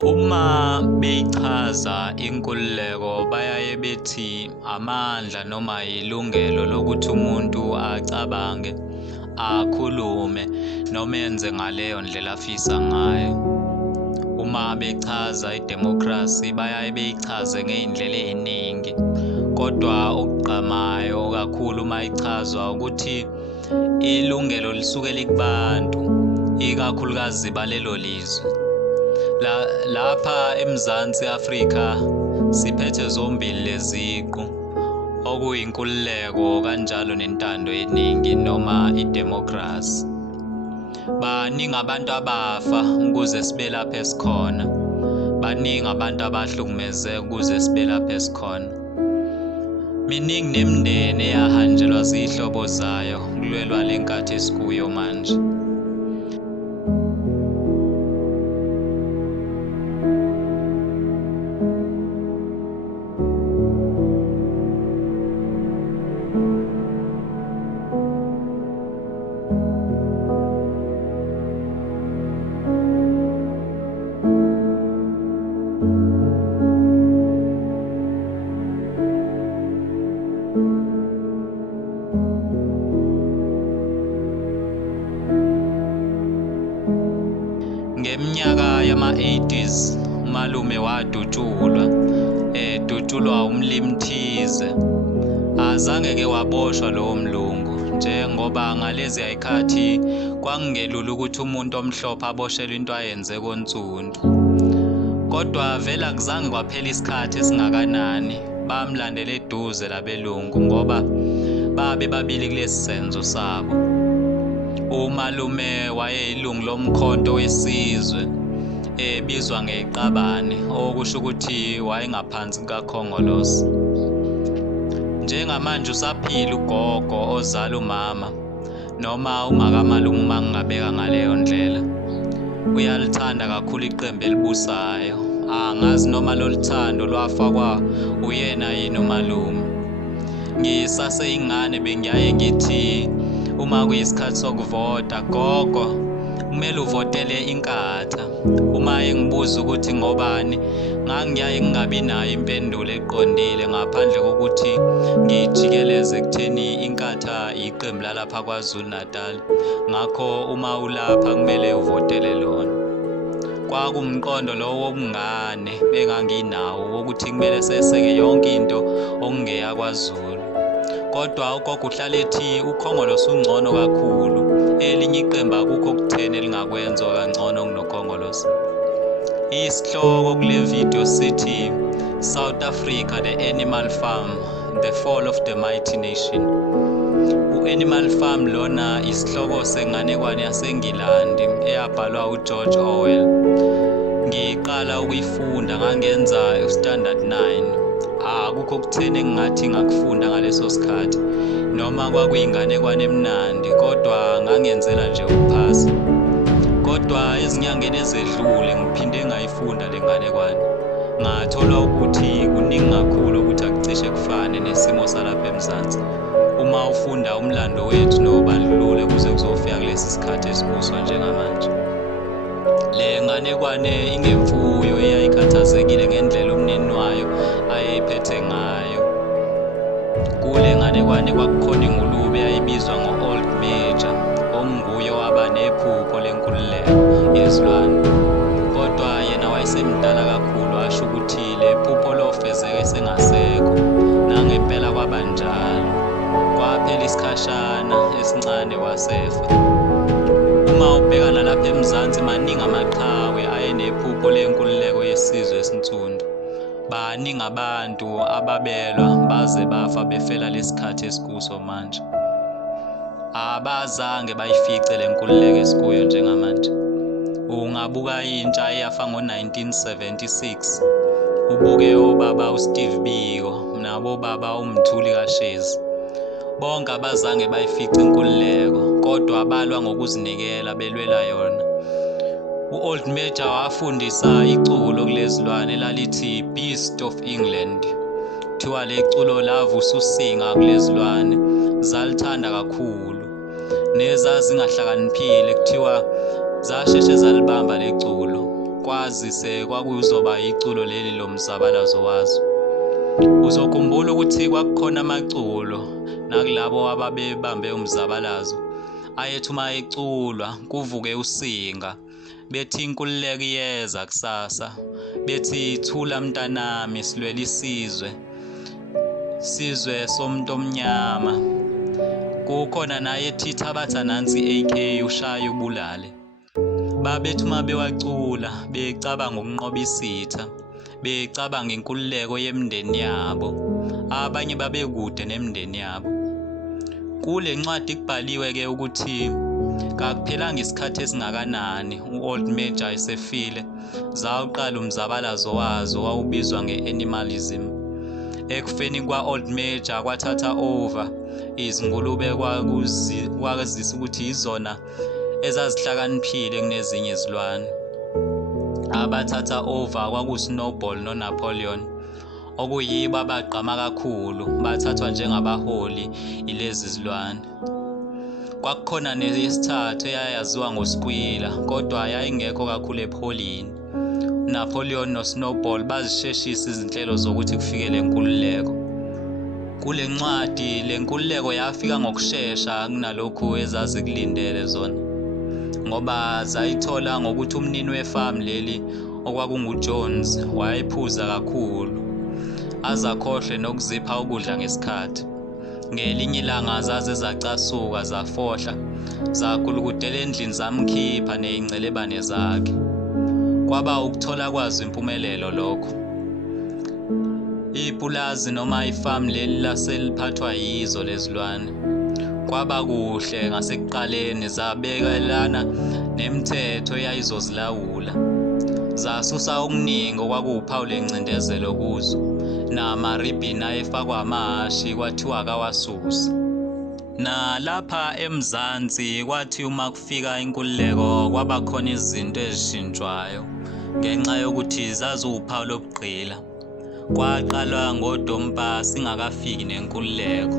Uma beyichaza inkululeko bayaye bethi amandla noma ilungelo lokuthi umuntu acabange, akhulume noma enze ngaleyo ndlela afisa ngayo. Uma bechaza idemocracy bayaye beyichaze ngey'ndlela ey'ningi, kodwa okugqamayo kakhulu uma ichazwa ukuthi ilungelo lisuke likubantu, ikakhulukazi balelo lizwe. Lapha eMzansi Afrika siphethe zombili leziqu, okuyinkululeko kanjalo nentando yeningi noma idemocracy. Baningi abantu abafa ukuze sibe lapha esikhona, baningi abantu abahlukumezeka ukuze sibe lapha esikhona. Miningi nemindeni eyahanjelwa ziy'hlobo zayo kulwelwa le nkathi esikuyo manje. Ngeminyaka yama-80s umalume wadutshulwa, edutshulwa umlimi thize. Azange-ke waboshwa lowo mlungu, njengoba ngalezi ayikhathi kwakungelula ukuthi umuntu omhlophe aboshelwe into ayenze konsundu. Kodwa vele akuzange kwaphela isikhathi esingakanani bamlandela eduze labelungu ngoba babe babili kulesi senzo sabo. Umalume wayeyilungu lomkhonto wesizwe ebizwa ngeqabane, okusho ukuthi wayengaphansi kukakhongolose. Njengamanje usaphila ugogo ozala umama, noma ungakamalume uma ngingabeka ngaleyo ndlela. Uyalithanda kakhulu iqembu elibusayo. Angazi noma lolu thando lwafakwa uyena yini umalume. Ngisaseyingane bengiyaye ngithi uma kuyisikhathi sokuvota, gogo kumele uvotele inkatha. Uma engibuza ukuthi ngobani, ngangiyaye ngingabi nayo impendulo eqondile ngaphandle kokuthi ngijikeleze ekutheni inkatha iqembu lalapha KwaZulu Natal. Ngakho uma ulapha kumele uvotele lona. Kwakumqondo lowo wobungane enganginawo wokuthi kumele seseke yonke into okungeya kwaZulu. Kodwa ugogo uhlala ethi ukhongolose ungcono kakhulu, elinye iqembu akukho okutheni elingakwenza kangcono kunokhongolose. Isihloko kule video sithi South Africa, the Animal Farm, the Fall of the Mighty Nation. U-Animal Farm lona isihloko senganekwane yaseNgilandi eyabhalwa uGeorge Orwell. Ngiqala ukuyifunda ngangenza uStandard 9. Akukho okutheni engingathi ngakufunda ngaleso sikhathi, noma kwakuyinganekwane emnandi, kodwa ngangenzela nje ukuphasa. Kodwa ezinyangeni ezedlule ngiphinde ngayifunda le nganekwane, ngathola ukuthi kuningi kakhulu ukuthi akucishe kufane nesimo salapha eMzansi. Uma ufunda umlando wethu nobandlululo kuze kuzofika kulesi sikhathi esibuswa njengamanje. Le nganekwane ingemfuyo eyayikhathazekile ngendlela umnini wayo ayeyiphethe ngayo. Kule nganekwane kwakukhona ingulube eyayibizwa ngo-Old Major, onguye waba nephupho lenkululeko yezilwane. Kodwa yena wayesemdala kakhulu, washo ukuthi le phupho lofezeke sengasekho, nangempela kwaba njalo. Kwaphela isikhashana esincane wasefa. Uma ubhekana lapha eMzansi maningi amaqhawe ayenephupho lenkululeko yesizwe esinsundu. Baningi abantu ababelwa baze bafa befela lesikhathi esikuso manje. Abazange bayifice le nkululeko esikuyo njengamanje. Ungabuka intsha eyafa ngo-1976, ubuke obaba uSteve Biko nabo baba uMthuli kaShezi. Bonke abazange bayifice inkululeko, kodwa balwa ngokuzinikela belwela yona. U-Old Major wafundisa iculo kulezilwane elalithi Beast of England. Kuthiwa le culo lavusa usinga kulezilwane, zalithanda kakhulu. Nezazingahlakaniphile kuthiwa zasheshe zalibamba leculo. kwazise kwakuzoba iculo leli lomzabalazo wazo. Uzokhumbula ukuthi kwakukhona amaculo nakulabo ababebambe umzabalazo ayethi uma eculwa kuvuke usinga bethi inkululeko iyeza kusasa, bethi thula mntanami silwela isizwe somuntu omnyama. Kukhona naye ethi thabatha nansi AK ushaya ubulale. Babethi uma bewacula becabanga ukunqoba isitha, becabanga inkululeko yemindeni yabo, abanye babekude nemindeni yabo. Kule ncwadi kubhaliwe-ke ukuthi kakuphelanga isikhathi esingakanani u-Old Major esefile zawuqala umzabalazo wazo wawubizwa nge-animalism. Ekufeni kwa-Old Major kwathatha over izingulube kwazisa ukuthi izona ezazihlakaniphile kunezinye izilwane. Abathatha over kwakuSnowball noNapoleon, okuyibo abagqama kakhulu bathathwa njengabaholi ilezi zilwane. Kwakukhona nesithathu eyayaziwa ngoSkwila kodwa yayingekho kakhulu epholini. Napoleon noSnowball bazisheshisa izinhlelo zokuthi kufike lenkululeko. Kule ncwadi lenkululeko yafika ngokusheshsha kunalokhu ezazikulindele zona, ngoba zayithola ngokuthi umnini wefarm leli okwakunguJones wayephuza kakhulu azakhohle nokuzipha ukudla ngesikhathi. Ngelinye ilanga zaze zacasuka zafohla zakulukudela endlini zamkhipha nezingcelebane zakhe. Kwaba ukuthola kwazo impumelelo lokho. Ipulazi noma ifarm leli laseliphathwa yizo lezilwane. Kwaba kuhle ngasekuqaleni zabekelana nemithetho eyayizozilawula. Zasusa okuningi okwakuwuphawu lencindezelo kuzo, namaribhini ayefakwa amahashi kwathiwa kawasusa. Na lapha eMzansi kwathi uma kufika inkululeko kwaba khona izinto ezishintshwayo ngenxa yokuthi zaziwuphawu lobugqila. Kwaqalwa ngoDompa singakafiki nenkululeko.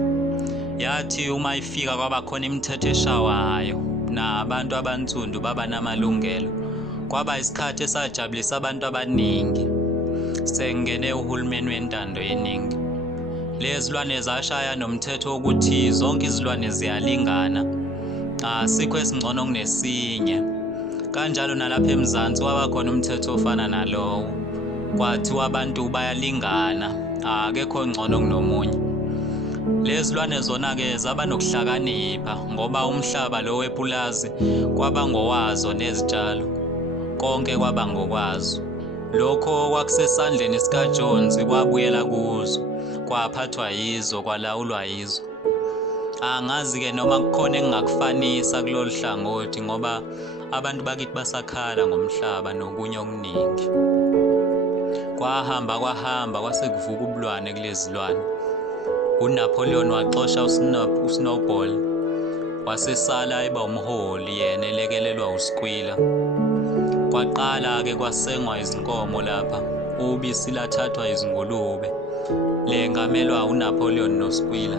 Yathi uma ifika kwaba khona imithetho eshawayo nabantu abansundu baba namalungelo. Kwaba isikhathi esajabulisa abantu abaningi. Sengene uhulumeni wentando yeningi. Lezilwane zashaya nomthetho ukuthi zonke izilwane ziyalingana, asikho esingcono kunesinye. Kanjalo nalapha eMzansi kwaba khona umthetho ofana nalowo. Kwathiwa abantu bayalingana, akekho ngcono kunomunye. Lezilwane zona-ke zaba nokuhlakanipha ngoba umhlaba lo wepulazi kwaba ngowazo nezitshalo, konke kwaba ngokwazo. Lokho kwakusesandleni sikaJones kwabuyela kuzo, kwaphathwa yizo, kwalawulwa yizo. Angazi-ke noma kukhona engingakufanisa kulolu hlangothi ngoba abantu bakithi basakhala ngomhlaba nokunye okuningi. Kwahamba kwasekuvuka ubulwane kulezilwane. uNapoleon waxosha uSnowball, wasesala eba umholi yena elekelelwa uSkwila. Kwaqala-ke kwasengwa izinkomo lapha, ubisi lathathwa izingulube, lengamelwa uNapoleon noSkwila.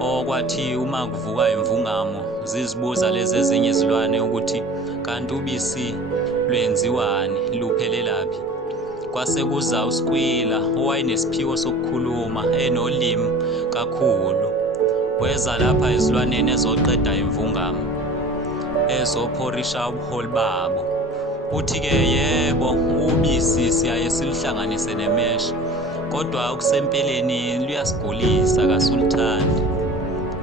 Okwathi uma kuvuka imvungamo zizibuza lezi ezinye izilwane ukuthi kanti ubisi lwenziwani, luphelelaphi. Kwase kuza uSkwila owayenesiphiwo sokukhuluma enolimi kakhulu. Weza lapha izilwaneni ezoqeda imvungamo, ezophorisha ubuholi babo. Uthi-ke yebo, ubisi siyaye silihlanganise nemesha, kodwa okusempeleni luyasigulisa kasulthandi.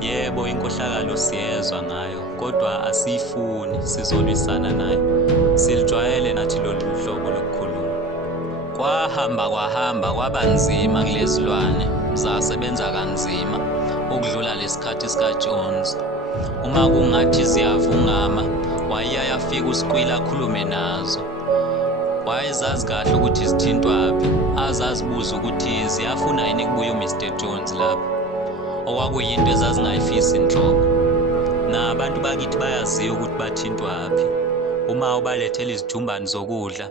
Yebo, inkohlakalo siyezwa ngayo, kodwa asiyifuni, sizolwisana nayo. Silijwayele nathi lolu hlobo lokukhuluma. Kwahamba kwaba nzima kulezilwane, zasebenza kanzima ukudlula lesikhathi sikaJones. Uma kungathi ziyavungama, wayeyafika uSkwila akhulume nazo. Wayezazi kahle ukuthi zithintwaphi, azazibuza ukuthi ziyafuna yini kubuya uMr Jones lapha, okwakuyinto ezazingayifisi inhloko. Nabantu bakithi bayaziwa ukuthi bathintwaphi. Uma ubalethela izithumbani zokudla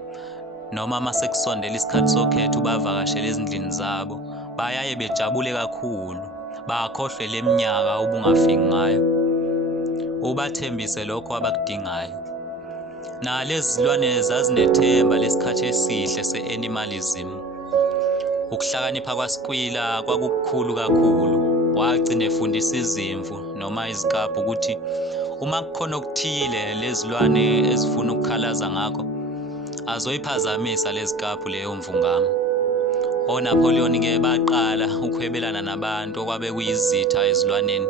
noma uma sekusondela isikhathi sokhetho ubavakashela ezindlini zabo, bayaye bejabule kakhulu, bakhohlwe leminyaka ubungafiki ngayo. Ubathembise lokho abakudingayo. Nalezi zilwane zazinethemba lesikhathi esihle se-animalism. Ukuhlakanipha kwaSikwila kwakukukhulu kakhulu. Wagcina efundisa izimvu noma izikabhu ukuthi uma kukhona okuthile lezilwane ezifuna ukukhalaza ngakho, azoyiphazamisa lezikabhu leyo mvungamo. ONapoleon-ke baqala ukuhwebelana nabantu okwabe kuyizitha ezilwaneni.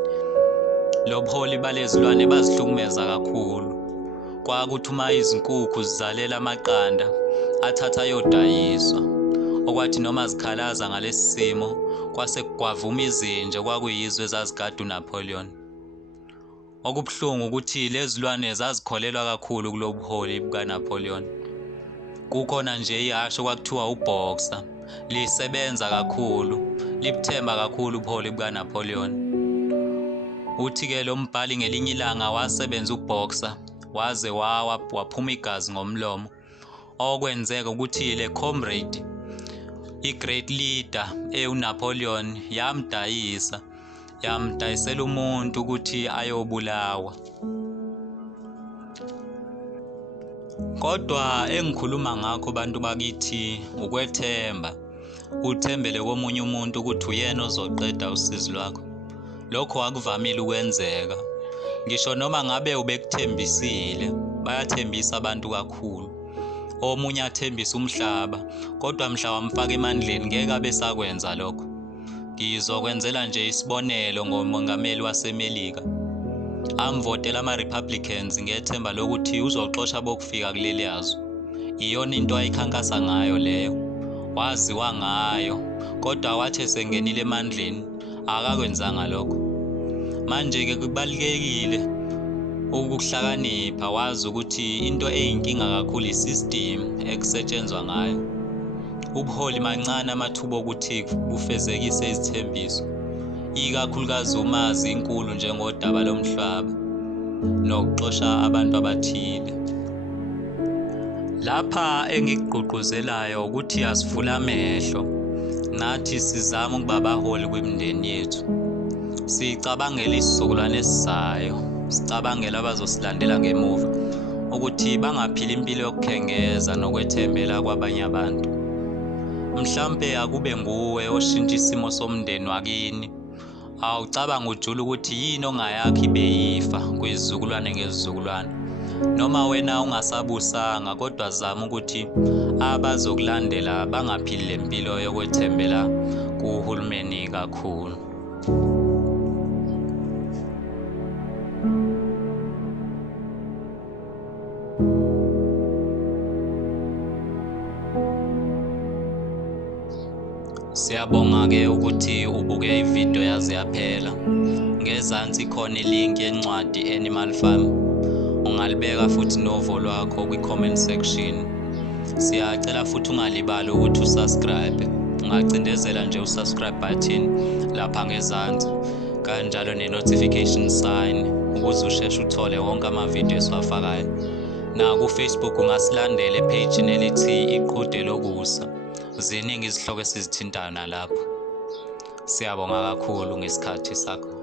Lobuholi balezilwane bazihlukumeza kakhulu. Kwakuthi uma izinkukhu zizalela amaqanda athatha ayodayiswa, okwathi noma zikhalaza ngalesi simo kwase kwavuma izinja kwakuyizwe ezazigada uNapoleon. Okubuhlungu ukuthi lezilwane zazikholelwa kakhulu kulobuholi bukaNapoleon. Kukhona nje ihashe okwakuthiwa uBoxer, lisebenza kakhulu, libuthemba kakhulu ubuholi bukaNapoleon. Uthi-ke lo mbhali ngelinye ilanga wasebenza uBoxer waze waphuma igazi ngomlomo. Okwenzeka ukuthi le comrade, i-great leader uNapoleon, yamdayisela umuntu ukuthi ayobulawa. Kodwa engikhuluma ngakho bantu bakithi ukwethemba. Uthembele komunye umuntu ukuthi uyena ozoqeda usizi lwakho. Lokho akuvamile ukwenzeka. Ngisho noma ngabe ubekuthembisile, bayathembisa abantu kakhulu. Omunye athembisa umhlaba, kodwa mhla wamfaka emandleni ngeke abe sakwenza lokho. Ngizokwenzela nje isibonelo ngomongameli waseMelika. Amvotela ama-Republicans ngethemba lokuthi uzoxosha bokufika kuleli yazwe. Iyona into ayikhankasa ngayo leyo. Waziwa ngayo, kodwa wathi esengenile emandleni akakwenzanga lokho. Manje-ke kubalulekile ukuhlakanipha, wazi ukuthi into eyinkinga kakhulu isystem ekusetshenzwa ngayo. Ubuholi mancane amathuba okuthi bufezekise izithembiso, ikakhulukazi uma zinkulu njengodaba lomhlaba nokuxosha abantu abathile. Lapha engikugqugquzelayo ukuthi asivule amehlo, nathi sizame ukuba abaholi kwimindeni yethu. Sicabangele isizukulwane esizayo, sicabangele abazosilandela ngemuva ukuthi bangaphili impilo yokukhengeza nokwethembela kwabanye abantu. Mhlambe akube nguwe oshintsha isimo somndeni wakini. Awucabanga ujule ukuthi yini ongayakho ibe yifa kwizizukulwane ngezizukulwane. Noma wena ungasabusanga, kodwa zama ukuthi abazokulandela bangaphili lempilo yokwethembela kuhulumeni kakhulu. Siyabonga-ke ukuthi ubuke ivideo yaze yaphela. Ngezansi khona ilink yencwadi Animal Farm. Ungalibeka futhi novo lwakho kwi-comment section. Siyacela futhi ungalibali ukuthi usubscribe. Ungacindezela nje usubscribe button lapha ngezansi, kanjalo ne-notification sign ukuze usheshe uthole wonke amavideo esiwafakayo. Na ku-Facebook ungasilandela epage elithi Iqhude Lokusa. Ziningi izihloko esizithintana lapho. Siyabonga kakhulu ngesikhathi sakho.